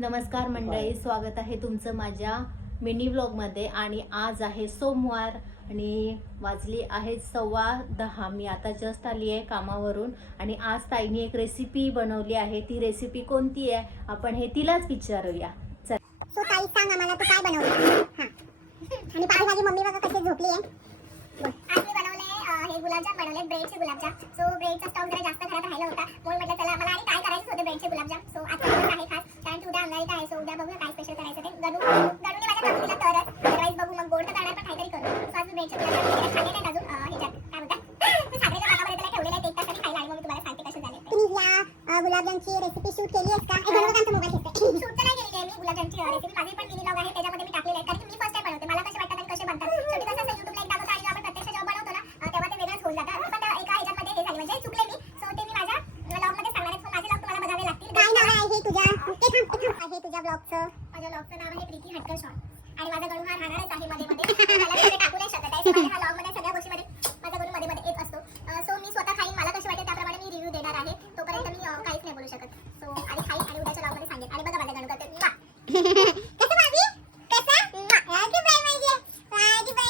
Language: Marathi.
नमस्कार मंडळी, स्वागत आहे तुमचं माझ्या मिनी व्लॉगमध्ये. आणि आज आहे सोमवार आणि वाजली आहे 10:15. मी आता जस्ट आली आहे कामावरून आणि आज ताईने एक रेसिपी बनवली आहे. ती रेसिपी कोणती आहे आपण हे तिलाच विचारूया. चल सो ताई सांग आम्हाला तू काय बनवलं. हां आणि पाठीमागे मम्मी बघा कशी झोपली आहे. आज मी बनवले हे गुलाबजाम बनवले, ब्रेडचे गुलाबजाम. सो ब्रेडचा स्टॉक जरा जास्त घरात राहिला होता म्हणून म्हटलं चला मला आणि काय करायचं होते ब्रेडचे गुलाबजाम. सो आजचा दिवस आहे खास, कारण की उद्या अंगाईत आहे. सो उद्या बघूया काय स्पेशल करायचं ते. गडूने माझ्या करून दिलं तरच, अदरवाईज बघू मग गोड तर करणार पण काहीतरी करू. सो आज मी ब्रेडचे गुलाबजाम खाल्ले नाहीत अजून. ह्याच्यात काय म्हणतात ते साखरेच्या पाकामध्ये त्याला ठेवलेलं आहे 1 तास आणि खायला. आणि मग मी तुम्हाला सांगते कसे झाले. तुम्ही या गुलाबजामची रेसिपी शूट केली आहे का? मोबाईल शूट तर नाही केली आहे मी गुलाबजामची रेसिपी. माझी पण मिनी व्लॉग आहे त्याच्यामध्ये मी टाकलेले आहे, कारण की मी फर्स्ट टाइम बनवते. मला कसे वाटतात आणि कसे बनतात शेवटी कसं असतं युट्यूबला एकदा आणि आपण प्रत्यक्ष जेव्हा बनवतो ना तेव्हा ते वेगळंच होऊन जातं. पण एका ह्याच्यामध्ये हे झाले म्हणजे चुकले मी. सो ते मी माझ्या व्लॉगमध्ये सांगणार आहे. माझे व्लॉग तुम्हाला बघावे लागतील. काय नाव आहे तुझ्या आहे तुझ्या व्लॉगचं? माझ्या व्लॉगचं नाव आहे प्रीती हटकर शॉर्ट. आणि माझा गडू हा राहणारच आहे मध्ये मध्ये. त्याला मी टाकू नाही शकत आहे. सो माझ्या व्लॉगमध्ये सगळ्या गोष्टीमध्ये माझा गडू मध्ये मध्ये येत असतो. सो मी स्वतः खाईन, मला कशी वाटेल त्याप्रमाणे मी रिव्ह्यू देणार आहे. तोपर्यंत मी काहीच नाही बोलू शकत. सो आणि खाईन आणि उद्याच्या व्लॉगमध्ये सांगेन. आणि बघा माझ्या गडू करते.